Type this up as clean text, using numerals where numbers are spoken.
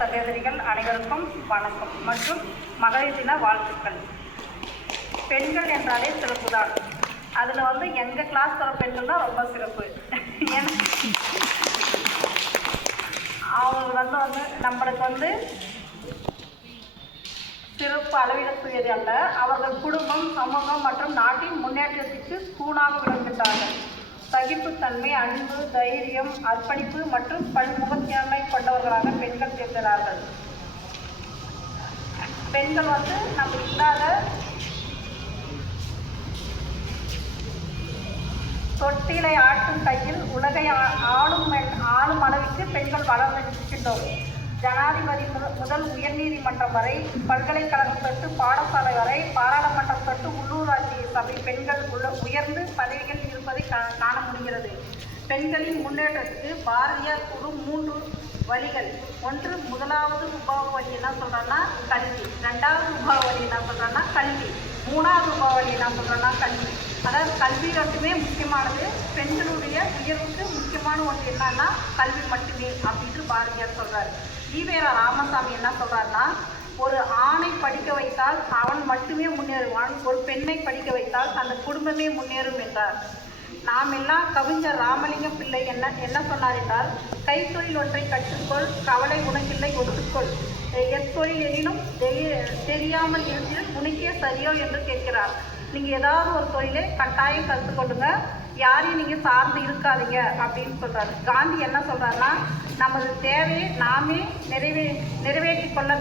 சகோதரிகள் அனைவருக்கும் வணக்கம் மற்றும் மகளிர் தின வாழ்த்துக்கள். பெண்கள் என்றாலே சிறப்பு தான். அதில் எங்கள் கிளாஸ் வர பெண்கள் தான் ரொம்ப சிறப்பு. ஏன்னா அவங்க நம்மளுக்கு சிறப்பு அளவிடக்கூடியது அல்ல. அவர்கள் குடும்பம், சமூகம் மற்றும் நாட்டின் முன்னேற்றத்திற்கு தூணாக விளங்குகின்றார்கள். சகிப்புத்தன்மை, அன்பு, தைரியம், அர்ப்பணிப்பு மற்றும் பன்முகத்தன்மை கொண்டவர்களாக பெண்கள் திகழ்கிறார்கள். பெண்கள் நம்ம இல்லாத தொட்டிலை ஆட்டும் கையில் உலகை ஆளும் அளவிற்கு பெண்கள் வளர்ந்திருக்கின்றோம். ஜனாதிபதி முதல் உயர்நீதிமன்றம் வரை, பல்கலைக்கழகம் தொட்டு பாடசாலை வரை, பாராளுமன்றம் தொட்டு உள்ளூராட்சி சபை பெண்கள் உயர்ந்து பதவிகள் இருப்பதை காண முடிகிறது. பெண்களின் முன்னேற்றத்துக்கு பாரதியார் கூறும் 3 வழிகள். ஒன்று, முதலாவது உபாவ வழி என்ன சொல்கிறோன்னா கல்வி. 2வது உபாவ வழி என்ன சொல்கிறோன்னா கல்வி. 3வது உபாவ வழி என்ன சொல்கிறோன்னா கல்வி. அதாவது கல்வி மட்டுமே முக்கியமானது. பெண்களுடைய உயர்வுக்கு முக்கியமான ஒன்று என்னன்னா கல்வி மட்டுமே அப்படின்ட்டு பாரதியார் சொல்கிறார். ஈவேரா ராமசாமி என்ன சொல்கிறாருன்னா, ஒரு ஆணை படிக்க வைத்தால் அவன் மட்டுமே முன்னேறுவான், ஒரு பெண்ணை படிக்க வைத்தால் அந்த குடும்பமே முன்னேறும் என்றார். நாம் எல்லாம் கவிஞர் ராமலிங்கம் பிள்ளை என்ன சொன்னார் என்றால், கைத்தொழில் ஒன்றை கற்றுக்கொள், கவலை உனக்கில்லை ஒத்துக்கொள், எத்தொழில் எனினும் தெரியாமல் இருந்தில் உனக்கே சரியோ என்று கேட்கிறார். நீங்கள் ஏதாவது ஒரு தொழிலை கட்டாயம் கற்றுக்கொள்ளுங்க, யாரையும் நீங்கள் சார்ந்து இருக்காதீங்க அப்படின்னு சொல்கிறார். காந்தி என்ன சொல்கிறாருன்னா, நமது தேவையை நாமே நிறைவேற்றி கொள்ள